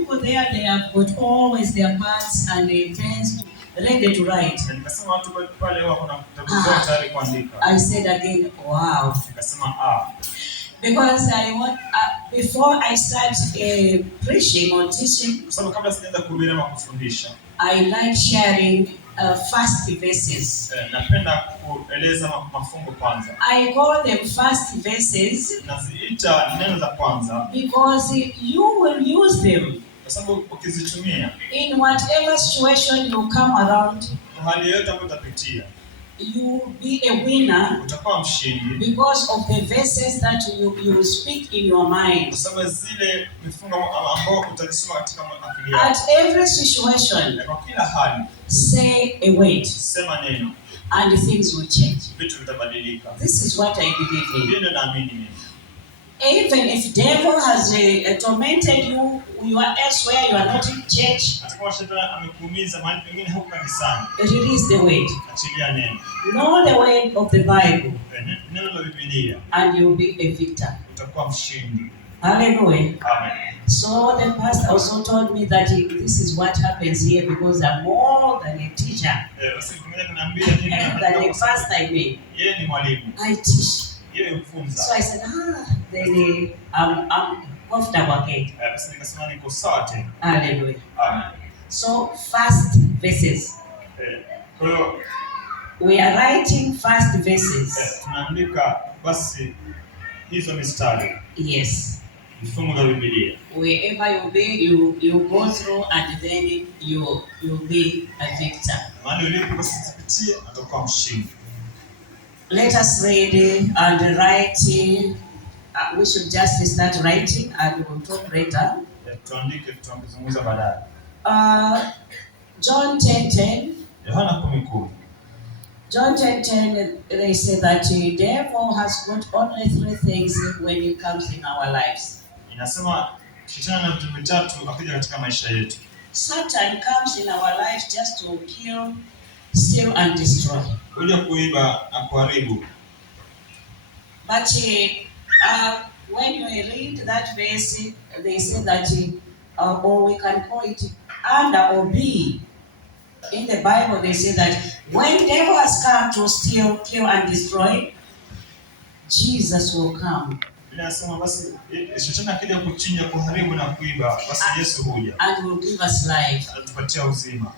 people there, they have got always their pads and their pens ready to write. Nikasema watu pale wao kuna vitabu zao tayari kuandika. I said again, wow. Nikasema because I want before I start preaching or teaching, kusema kabla sijaanza kuhubiri ama kufundisha, I like sharing fast verses. Napenda kueleza mafungo kwanza. I call them fast verses. Naziita neno za kwanza because you will use them. Kwa sababu ukizitumia in whatever situation you come around, hali yote ambayo utapitia, you will be a winner. Utakuwa mshindi because of the verses that you speak in your mind. Kwa sababu zile mifungo ambao utazisoma katika akili yako. At every situation, kwa kila hali, say a word. Sema neno. And things will change. Vitu vitabadilika. This is what I believe in. Ndio naamini mimi. Even if devil has tormented you, you are elsewhere, you are not in church. Atakuwa shetani amekuumiza mahali pengine huko kanisani. Release the word. Achilia neno. Know the word of the Bible. Neno la Biblia. And you will be a victor. Utakuwa mshindi. Hallelujah. Amen. So the pastor also told me that this is what happens here because I'm more than a teacher. Than a pastor, I mean. I teach. So I said, then I'm comfortable again. Hallelujah. Amen. So fast verses. We are writing fast verses. Tunaandika basi hizo mistari. Yes. Mfumo wa Biblia. Wherever you be, you go through and then you be a victor. Mahali ulipopitia utakuwa mshindi. Let us read and write. We should just start writing and we'll talk later. Tuandike tutazungumza baadaye. John 10:10. Yohana 10:10. John 10:10, they say that the devil has got only 3 things when he comes in our lives. Inasema shetani ana vitu vitatu akija katika maisha yetu. Satan comes in our life just to kill, steal and destroy. Kuja kuiba na kuharibu. But when you read that verse, they say that, or we can call it under or be. In the Bible, they say that when devil has come to steal, kill and destroy, Jesus will come. Inasema basi shetani akija kuchinja, kuharibu na kuiba, basi Yesu huja. And will give us life. Atatupatia uzima.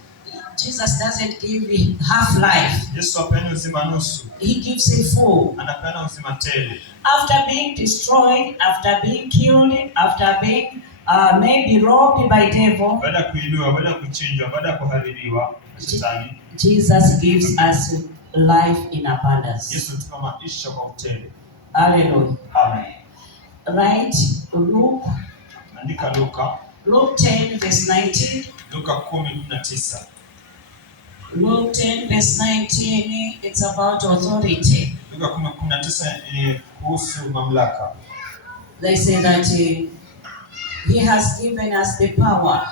Jesus doesn't give half life. Yesu hapeani uzima nusu. He gives it full. Anapeana uzima tele. After being destroyed, after being killed, after being maybe robbed by devil, baada ya kuibiwa, baada ya kuchinjwa, baada ya kuharibiwa shetani, Jesus gives us life in abundance. Yesu tupa maisha kwa utele. Hallelujah. Amen. Right, Luke. Andika Luka. Luke 10:19. Luka 10:19. Luke 10:19, it's about authority. Luka 10:19 ni kuhusu mamlaka. They say that he has given us the power.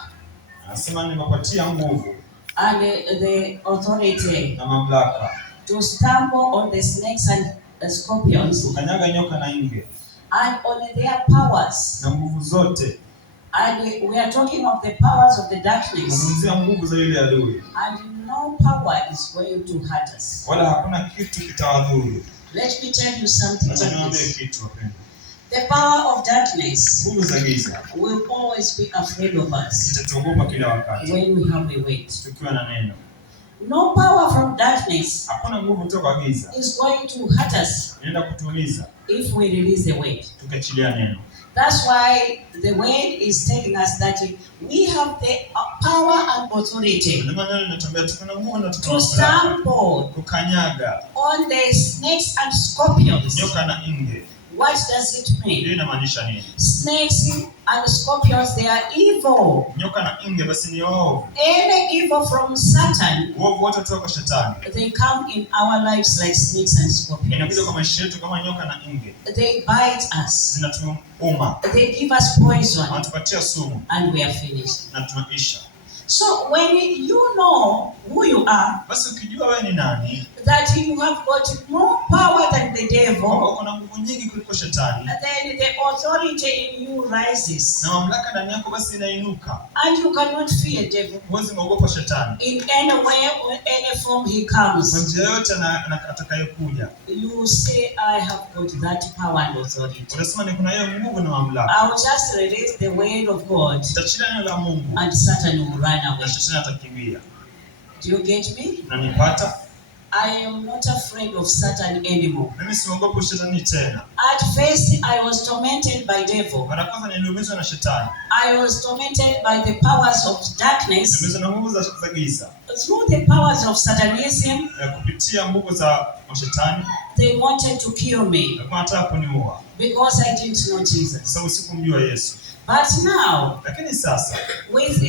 Anasema nimepatia nguvu. And the authority. Na mamlaka. To stumble on the snakes and scorpions. Ukanyaga nyoka na nge. And on their powers. Na nguvu zote. And we are talking of the powers of the darkness. Tunazungumzia nguvu za ile adui. And no power is going to hurt us. Wala hakuna kitu kitawadhuru. Let me tell you something. The power of darkness nguvu za giza will always be afraid of us. Itatuogopa kila wakati. When we have a weight. Tukiwa na neno. No power from darkness. Hakuna nguvu kutoka giza. Is going to hurt us. Inaenda kutuumiza. If we release the weight. Tukachilia neno. That's why the word is telling us that we have the power and authority to stumble kukanyaga on the snakes and scorpions. Nyoka na nge. What does it mean? Ndio inamaanisha nini? Snakes and scorpions, they are evil. Nyoka na nge basi ni ovu. Any evil from Satan. Uovu wote kutoka kwa shetani. They come in our lives like snakes and scorpions. Inakuja kwa maisha yetu kama nyoka na nge. They bite us. Zinatuuma. They give us poison. Wanatupatia sumu. And we are finished. Na tunaisha. So when you know who you are, basi ukijua wewe ni nani, that you have got more power than the devil, uko na nguvu nyingi kuliko shetani, then the authority in you rises. na mamlaka ndani yako basi inainuka. And you cannot fear devil. Huwezi kuogopa shetani. In any way or any form he comes. Kwa njia yote atakayokuja. You say I have got that power and authority. Unasema ni kuna hiyo nguvu na mamlaka. I will just release the word of God. Nitaachilia neno la Mungu. And Satan will run away. Na shetani atakimbia. Do you get me? Unanipata? I am not afraid of Satan anymore. Mimi siogopi shetani tena. At first I was tormented by devil. Mara kwanza niliumizwa na shetani. I was tormented by the powers of darkness. Nimeumizwa na nguvu za giza. Through the powers of Satanism, kupitia nguvu za shetani, they wanted to kill me. Wanataka kuniua. Because I didn't know Jesus. Sababu sikumjua Yesu. But now, lakini sasa, with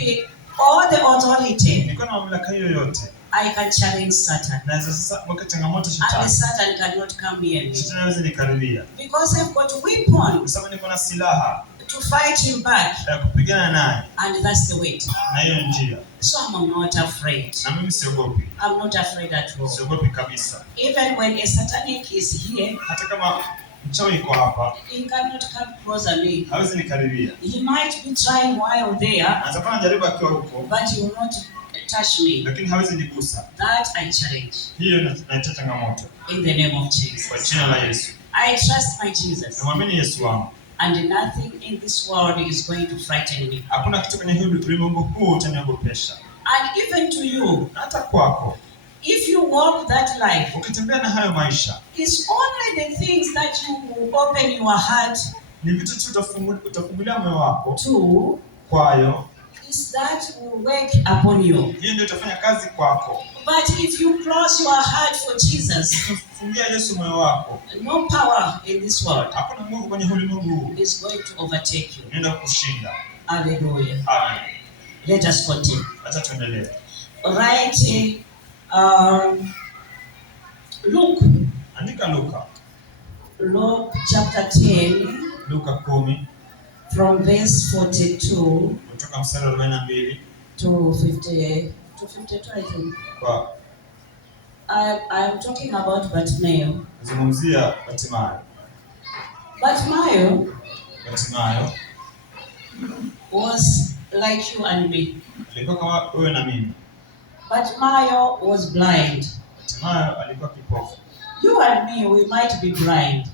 all the authority, niko na mamlaka hiyo yote, I can challenge Satan. Naweza sasa mweka changamoto shetani. And Satan cannot come near me. Shetani hawezi nikaribia. Because I've got weapon. Kwa sababu niko na silaha. To fight him back. Ya kupigana naye. And that's the way. Na hiyo njia. So I'm not afraid. Na mimi siogopi. I'm not afraid at all. Siogopi kabisa. Even when a satanic is here, hata kama mchawi yuko hapa, he cannot come closer me. Hawezi nikaribia. He might be trying while there. Anaweza kufanya jaribu akiwa huko. But he will not touch me. Lakini hawezi nigusa. That I challenge. Hiyo naita changamoto. In the name of Jesus. Kwa jina la Yesu. I trust my Jesus. Namwamini Yesu wangu. And nothing in this world is going to frighten me. Hakuna kitu kwenye ulimwengu huu utaniogopesha. And even to you, hata kwako, if you walk that life, ukitembea na hayo maisha, it's only the things that you open your heart, ni vitu tu utafungulia moyo wako to, kwayo, is that will work upon you. Hiyo ndio itafanya kazi kwako. But if you close your heart for Jesus, ukifungia Yesu moyo wako, no power in this world, hakuna nguvu kwenye ulimwengu huu is going to overtake you. Nenda kushinda. Hallelujah. Amen. Let us continue. Acha tuendelee. Right, Luke. Andika Luka. Luke chapter 10. Luka 10. From verse 42. Kutoka mstari wa 42. To 52, I think. Wow. I am talking about Bartimaeus. Zungumzia Bartimayo. Bartimaeus was like you and me. Alikuwa kama wewe na mimi. Bartimaeus was blind. Bartimayo alikuwa kipofu. You and me, we might be blind.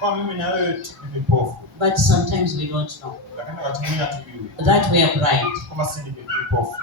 Kwa mimi na wewe tu kipofu. But sometimes we don't know. Lakini wakati mwingine hatujui. That we are blind. Kama si kipofu.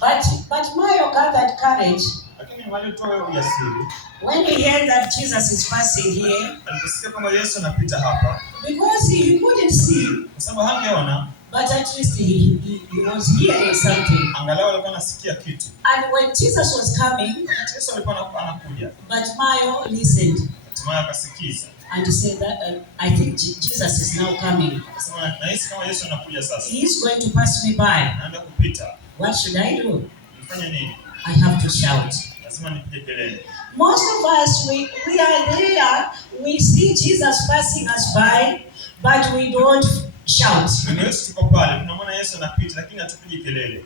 But Bartimaeus gathered courage. Lakini walitoa ujasiri. When he heard that Jesus is passing here. Aliposikia kama Yesu anapita hapa. Because he couldn't see. Kwa sababu hangeona. But at least he was hearing something. Angalau alikuwa anasikia kitu. And when Jesus was coming, Yesu alikuwa anakuja. Bartimaeus listened. Bartimayo akasikiza. And he said that I think Jesus is now coming. Akasema nahisi kama Yesu anakuja sasa. He is going to pass me by. Anaenda kupita. What should I do? Nifanye nini? I have to shout. Lazima nipige kelele. Most of us we are there, we see Jesus passing us by, but we don't shout. Yesu tuko pale, tunamwona Yesu anapita lakini hatupigi kelele.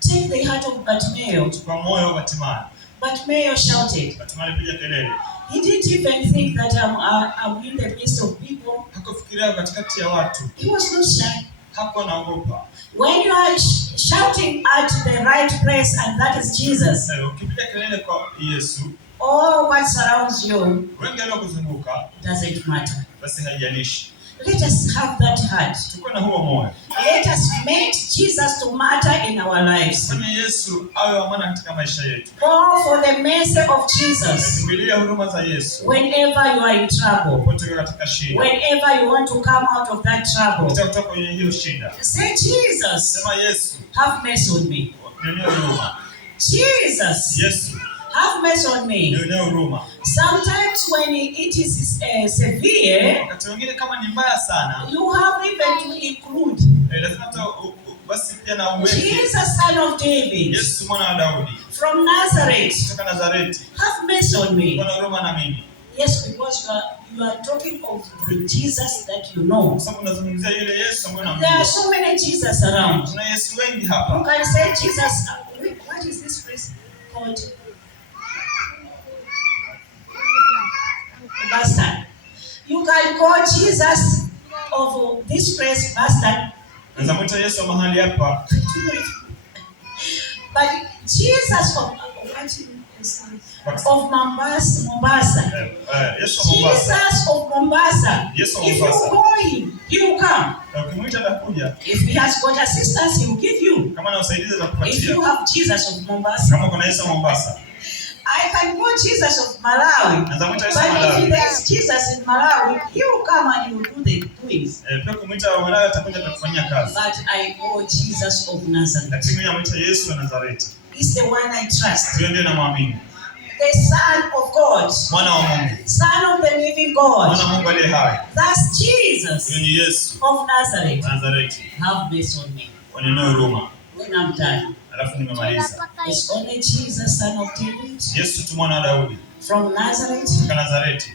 Take the heart of Bartimaeus. Kwa moyo wa Bartimayo. Bartimaeus shouted. Bartimayo alipiga kelele. He didn't even think that I'm in the midst of people. Hakufikiria katikati ya watu. He was not shy. Hakuwa anaogopa. When you are shouting at the right place, and that is Jesus. Ukipiga kelele kwa Yesu, all what surrounds you, wengi waliokuzunguka, doesn't matter. Basi haijalishi. Let us have that heart. Tuko na huo moyo. Let us make Jesus to matter in our lives. Fanya Yesu awe wa maana katika maisha yetu. Go for the mercy of Jesus. Kimbilia huruma za Yesu. Whenever you are in trouble. Unapotoka katika shida. Whenever you want to come out of that trouble. Utatoka kwenye hiyo shida. Say Jesus. Sema Yesu. Have mercy on me. Nionee huruma. Jesus. Yesu. Have mercy on me. Nionee huruma. Sometimes when it is severe, wakati mwingine kama ni mbaya sana, you have even to include lazima basi pia na uweke Jesus, son of David. Yesu mwana wa Daudi. From Nazareth. Kutoka Nazareti. Have mercy on me. Kuna huruma na mimi. Yes, because you are talking of the Jesus that you know. Kwa sababu unazungumzia yule Yesu ambaye There are unamjua. so many Jesus around. Kuna Yesu wengi You hapa. can say Jesus. What is this place called? Bastard. You can call Jesus of this place bastard. Unaweza mwita Yesu wa mahali hapa. But Jesus of Mombasa. Yesu wa Mombasa. Jesus of Mombasa. Yesu wa If Mombasa. you call him, he will come. Ukimwita atakuja. If he has got assistance, he will give you. Kama ana usaidizi If atakupatia. you have Jesus of Mombasa. Kama kuna Yesu wa Mombasa. I can call Jesus of Malawi. Unaweza mwita Yesu wa But Malawi. if there is Jesus in Malawi, he will come and he will do the doings. Pia kumwita wa Malawi atakuja atakufanyia kazi. But I call Jesus of Nazareth. Lakini mimi namwita Yesu wa Nazareti. He's the one I trust. Huyo ndiye namwamini. The Son of God. Mwana wa Mungu. Son of the living God. Mwana wa Mungu aliye hai. That's Jesus Huyo ni Yesu of Nazareth. Nazareti. Have mercy on me. Waneno huruma. When I'm done. Alafu nimemaliza. It's only Jesus, Son of David. Yesu tu mwana wa Daudi. From Nazareth. Kutoka Nazareti.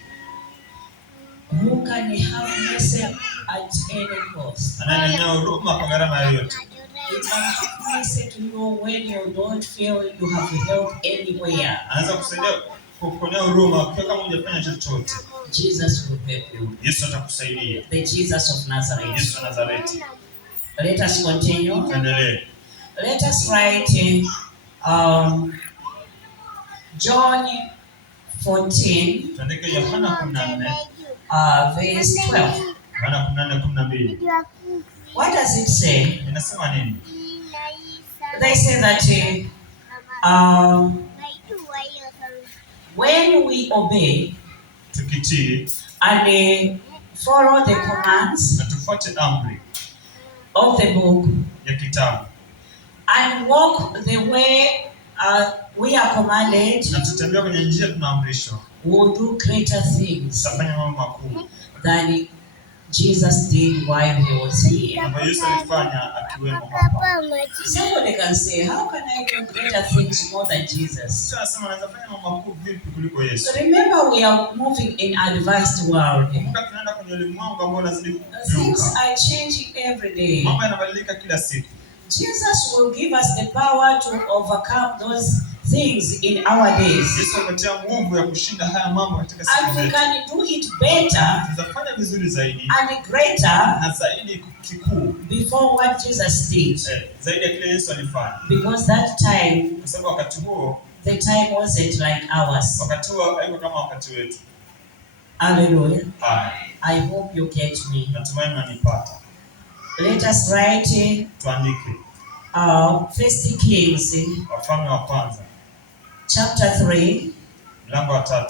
Who can have mercy at any cost? Ananena huruma kwa gharama yoyote. He can have mercy to you when you don't feel you have help anywhere. Anaweza kusaidia kukuonea huruma ukiwa kama hujafanya chochote. Jesus will help you. Yesu atakusaidia. The Jesus of Nazareth. Yesu wa Nazareti. Let us continue. Tuendelee. Let us write John 14, Tuandike Yohana 14, verse 12. Yohana 14:12. What does it say? Inasema nini? They say that when we obey Tukitii and follow the commands na tufuate amri of the book ya kitabu and walk the way we are commanded, na tutembea kwenye njia tunaamrishwa, we will do greater things tutafanya mambo makuu than Jesus did while he was here. ambayo Yesu alifanya akiwemo hapa. Somebody can say, how can I do greater things more than Jesus? Sasa nasema anaweza fanya mambo makuu vipi kuliko Yesu? Remember, we are moving in advanced world. Kumbuka tunaenda kwenye ulimwengu ambao unazidi Things kuvuka. are changing every day. Mambo yanabadilika kila siku. Jesus will give us the power to overcome those things in our days. Yesu anapatia nguvu ya kushinda haya mambo katika And siku we zetu. can do it better Tutafanya vizuri zaidi and greater na zaidi kikuu before what Jesus did. zaidi ya kile Yesu alifanya. Because that time, Kwa sababu wakati huo, the time wasn't like ours. wakati huo haiko kama wakati wetu. Hallelujah. Haya, I hope you get me. natumaini unanipata. Let us write Tuandike First Kings Wafalme wa kwanza chapter 3 mlango wa 3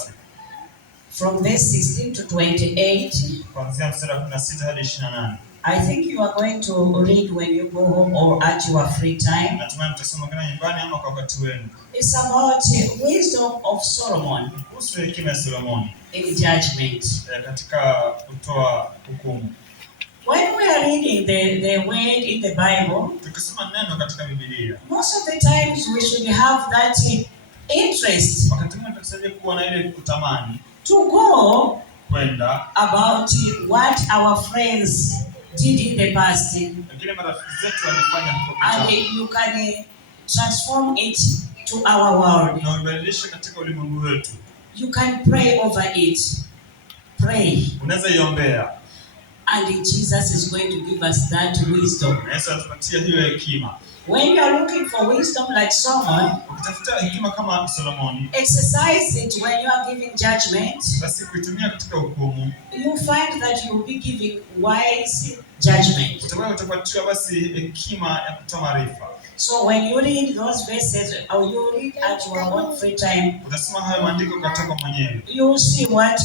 from verse 16 to 28. kuanzia mstari wa 16 hadi 28. I think you are going to read when you go home or at your free time. Natumaini mtasoma kama nyumbani ama kwa wakati wenu. It's about wisdom of Solomon Kuhusu hekima ya Solomoni in judgment. katika kutoa hukumu. When we are reading the word in the Bible, Tukisoma neno katika Biblia, most of the times we should have that interest wakati mwingine tutasaidia kuwa na ile kutamani to go kwenda about what our friends did in the past, lakini marafiki zetu walifanya huko and kitambo, you can transform it to our world. na ubadilishe katika ulimwengu wetu. You can pray over it. Pray. Unaweza iombea. And Jesus is going to give us that wisdom. Yesu anatupatia hiyo hekima. When you are looking for wisdom like Solomon, Ukitafuta hekima kama Solomoni, exercise it when you are giving judgment. basi kuitumia katika hukumu, You find that you will be giving wise judgment. utapatiwa basi hekima ya kutoa maarifa. So when you read those verses, or you read at your own free time, Utasoma hayo maandiko kutoka mwenyewe. you will see what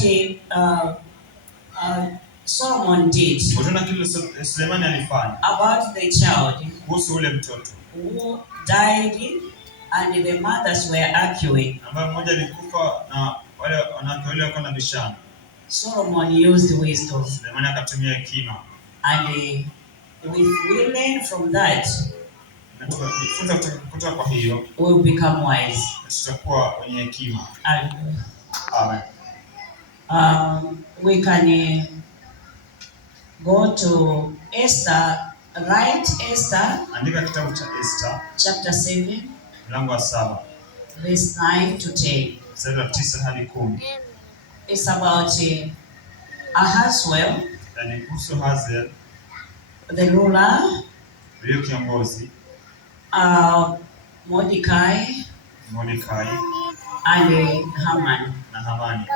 Solomon did Utaona kile Sulemani alifanya about the child kuhusu ule mtoto who died and the mothers were arguing. ambaye mmoja alikufa na wale wanawake wale walikuwa na bishana. Solomon used wisdom, Sulemani akatumia hekima. and we learn from that, Na tunajifunza kutoka kwa hiyo, we will become wise. tutakuwa wenye hekima. Hallelujah. Amen. We can go to Esther, right? Esther. Andika kitabu cha Esther. Chapter 7. Mlango wa 7. Verse 9 to 10. Mstari wa 9 hadi 10. It's about Ahasuerus, Yani kuhusu Hazael, the ruler, yule kiongozi, Mordecai, and Haman. Na Hamani.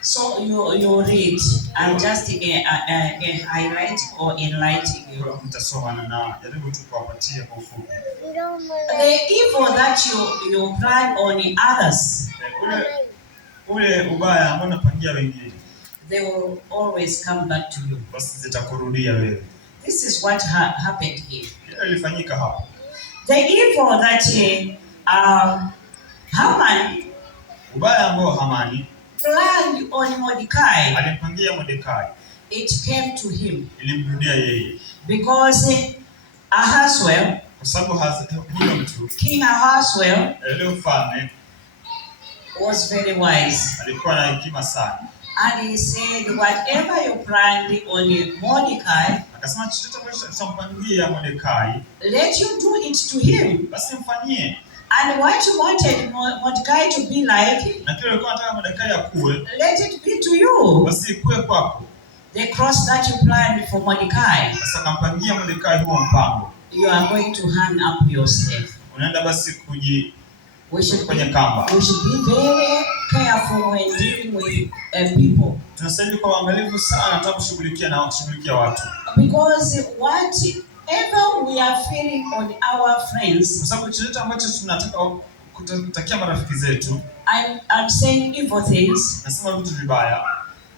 So you read, I'll just highlight or enlighten you. Mtasoma na jaribu tu kuwapatia kwa ufupi. The evil that you plan on others, ule ubaya ambao unapangia wengine, they will always come back to you. Basi zitakurudia wewe. This is what happened here. Ilifanyika hapa. The evil that Haman, ubaya ambao Hamani planned on Mordecai, alimpangia Mordekai, it came to him. Ilimrudia yeye. Because Ahasuerus, kwa sababu huyo mtu, King Ahasuerus, yule mfalme, was very wise. Alikuwa na hekima sana. And he said, whatever you planned on Mordecai, akasema chochote ambacho tutampangia Mordekai, let you do it to him. Basi mfanyie. And what you wanted Mordecai to be like, na kile ulikuwa unataka Mordekai akuwe, let it be to you. Basi ikuwe kwako. The cross that you planned for Mordecai, sasa kampangia Mordekai huo mpango, you are going to hang up yourself. Unaenda basi kwenye kamba. We should be very careful when dealing with people. Tunastahili kuwa waangalifu sana tunaposhughulikia watu. Because whatever we are feeling on our friends, kwa sababu chochote ambacho tunataka kutakia marafiki zetu, I'm saying evil things, nasema vitu vibaya,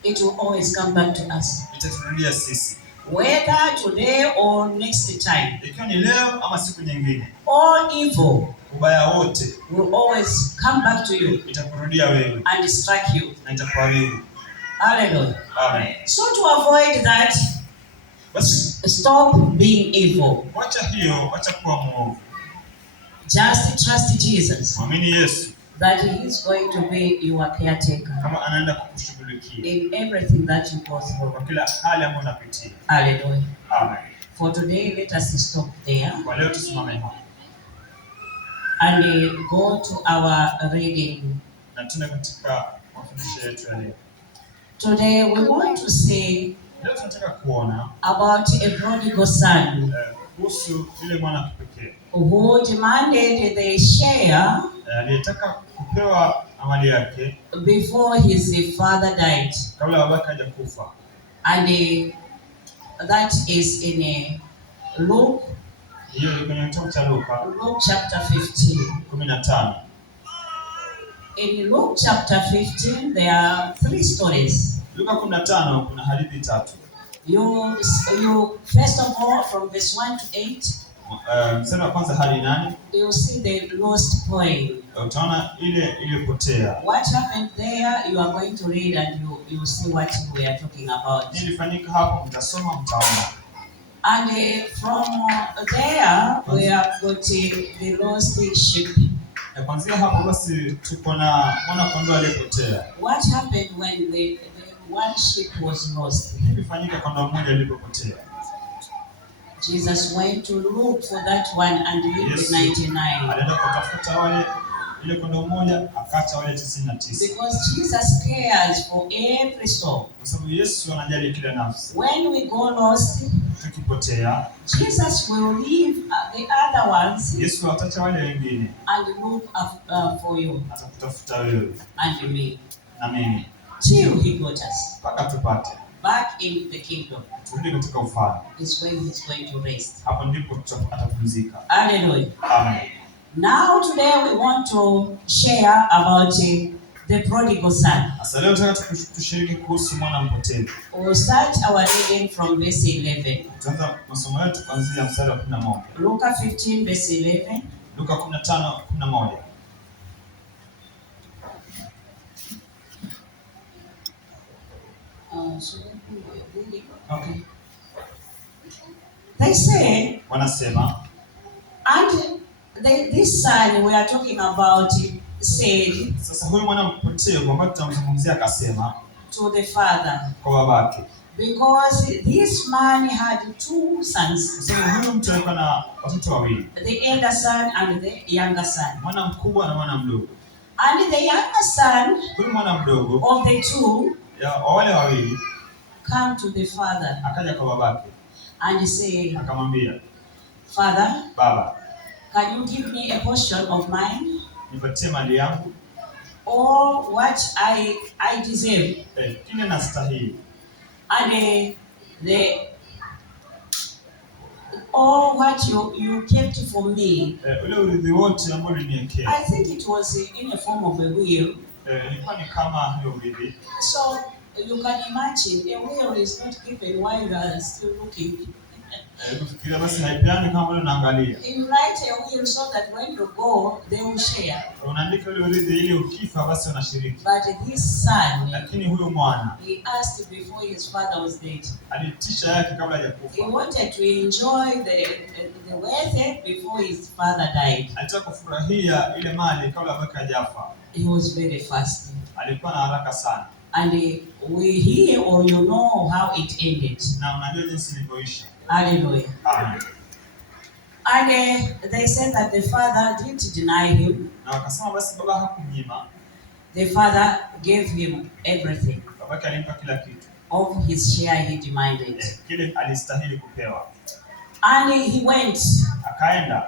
it will always come back to us. Itaturudia sisi. Whether today or next time. Ikiwa ni leo ama siku nyingine. All evil, ubaya wote, will always come back to you. Itakurudia wewe. And strike you. Na itakuharibu. Hallelujah. Amen. So to avoid that, stop being evil. Wacha hiyo, wacha kuwa mwovu. Just trust Jesus. Mwamini Yesu. That he is going to be your caretaker. Kama anaenda kukushughulikia. In everything that you go through. Kwa kila hali ambayo unapitia. Hallelujah. Amen. For today, let us stop there. Kwa leo tusimame hapo. And go to our reading. Na tuna katika mafundisho yetu ya leo. Today we want to say leo tunataka kuona about a prodigal son. Kuhusu yule mwana kipekee. Who demanded the share. Aliyetaka kupewa amali yake before his father died. Kabla babake hajakufa. And that is in Luke. Hiyo ni kwenye kitabu cha Luka. Luke chapter 15. 15. In Luke chapter 15 there are 3 stories. Luka 15 kuna hadithi 3. You first of all from verse 1 to 8. Mstari wa kwanza hadi 8. You see the lost coin. Utaona ile iliyopotea. What happened there, you are going to read and you see what we are talking about. Nilifanyika hapo, mtasoma mtaona. And from there we have got the lost sheep. Kuanzia hapo basi tuko na mwana kondoo aliyepotea. What happened when the one sheep was lost? Ilifanyika kondoo mmoja alipopotea. Jesus went to look for that one and leave the 99. Alienda kutafuta ile kondoo mmoja akaacha wale 99. Because Jesus cares for every soul. Kwa sababu Yesu anajali kila nafsi. When we go lost, tukipotea, Jesus will leave the other ones. Yesu ataacha wale wengine and look for you. Atakutafuta wewe and me. Na mimi. Till he got us. Mpaka tupate. Back in the kingdom. Turudi katika ufalme. Is when he's going to rest. Hapo ndipo atapumzika. Hallelujah. Amen. Now today we want to share about the prodigal son. Sasa leo tunataka tushiriki kuhusu mwana mpotevu. We'll start our reading from verse 11. Tutaanza masomo yetu kuanzia mstari wa 11. Luka 15 verse 11. Luka 15:11. Okay. They say, wanasema, and this son we are talking about said Sasa huyu mwana mpotevu ambaye tutamzungumzia akasema to the father, kwa babake, because this man had two sons, sasa huyu mtu alikuwa na watoto wawili, the elder son and the younger son. mwana mkubwa na mwana mdogo. And the younger son Huyu mwana mdogo of the two ya wale wawili come to the father akaja kwa babake and say, akamwambia, Father, baba, can you give me a portion of mine, nipatie mali yangu or what I deserve? kile nastahili, And or what you kept for me. ule urithi wote ambao uliniwekea. I think it was in a form of a will. Ilikuwa ni kama hiyo urithi. So you can imagine, a will is not given while you are still looking. Kufikiria basi haipeani kama bado unaangalia. You write a will so that when you go, they will share. Unaandika ule urithi ili ukifa basi unashiriki. But this son, Lakini huyo mwana he asked before his father was dead. alitisha yake kabla He hajakufa. wanted to enjoy the wealth before his father died. Alitaka kufurahia ile mali kabla babake hajafa. He was very fast. Alikuwa na haraka sana. And we hear or you know how it ended. Na unajua jinsi ilivyoisha. Hallelujah. Amen. And they said that the father didn't deny him. Na wakasema basi baba hakumnyima. The father gave him everything. Babake alimpa kila kitu. Of his share he demanded. Kile alistahili kupewa. And he went. Akaenda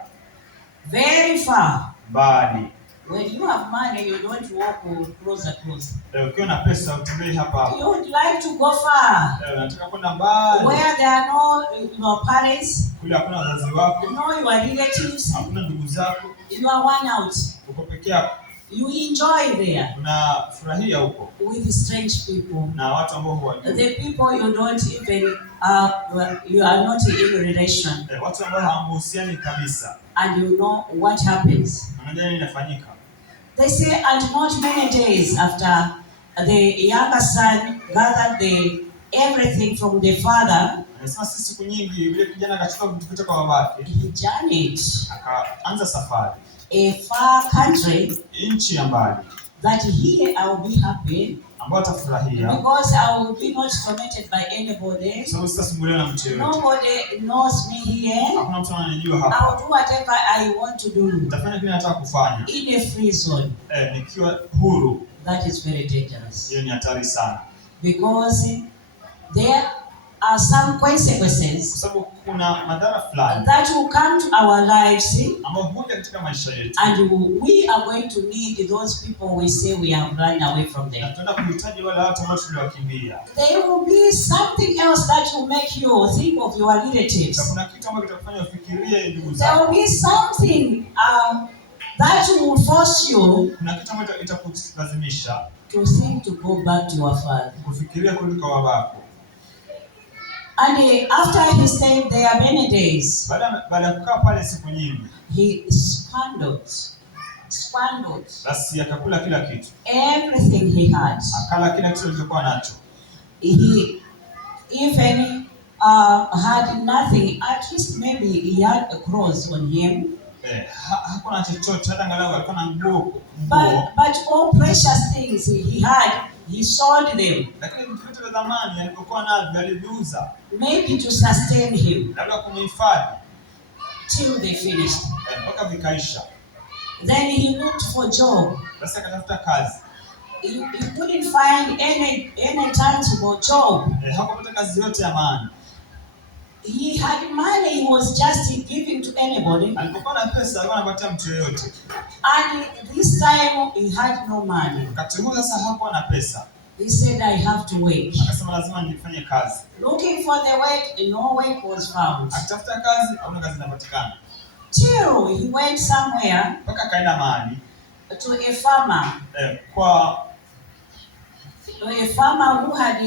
Very far. mbali. When you have money, you don't walk closer. Ukiwa na pesa utembei hapa. You would like to go far. Unataka kwenda mbali. Where there are no parents. Kule hakuna wazazi wako. No your relatives. Hakuna ndugu zako. You are one out. Uko peke yako. You enjoy there. Unafurahia huko. With strange people. Na watu ambao huwajui. The people you don't even you are not in relation. Watu ambao hamhusiani kabisa. And you know what happens. Unajua nini inafanyika? They say, and not many days after the younger son gathered everything from the father, anasema si siku nyingi yule kijana akachukua vitu vyote kwa babake. He journeyed. Akaanza safari. A far country. Nchi ya mbali. That here I will be happy. Ambao atafurahia. Because I will be not tormented by anybody. Sababu sitasumbuliwa na mtu yeyote. Nobody knows me here. Hakuna mtu ananijua hapa. I will do whatever I want to do. Nitafanya kile nataka kufanya. In a free zone. Nikiwa huru. That is very dangerous. Hiyo ni hatari sana. Because there are some consequences. Kwa sababu kuna madhara fulani. That will come to our lives. Ambao huja katika maisha yetu. And we are going to need those people we say we have run away from them. Na tunaenda kuhitaji wale watu ambao tuliwakimbia. There will be something else that will make you think of your relatives. Kuna kitu ambacho kitakufanya ufikirie ndugu zako. There will be something that will force you. Kuna kitu ambacho itakulazimisha to think to go back to your father. Kufikiria kurudi kwa babako. And after he stayed there many days, baada ya kukaa pale siku nyingi, he squandered. Basi akakula kila kitu. Everything he had. Akala kila kitu alichokuwa nacho. He even had nothing. At least maybe he had a cross on him. Hakuna chochote, hata angalau alikuwa na nguo. But all precious things he had, he sold them. Lakini vitu vya thamani alivyokuwa navyo aliviuza. Maybe to sustain him. Labda kumhifadhi. Till they finished. Mpaka vikaisha. Then he looked for job. Basi akatafuta kazi. He couldn't find any tangible job. Hakupata kazi yote ya maana. He had money, he was just giving to anybody. Alipokuwa na pesa alikuwa anapatia mtu yeyote. And this time he had no money. Wakati huu sasa hakuwa na pesa. He said, I have to work. Akasema lazima nifanye kazi. Looking for the work, no work was found. Akitafuta kazi, hakuna kazi inapatikana. Till he went somewhere. Mpaka akaenda mahali. To a farmer. Kwa A farmer who had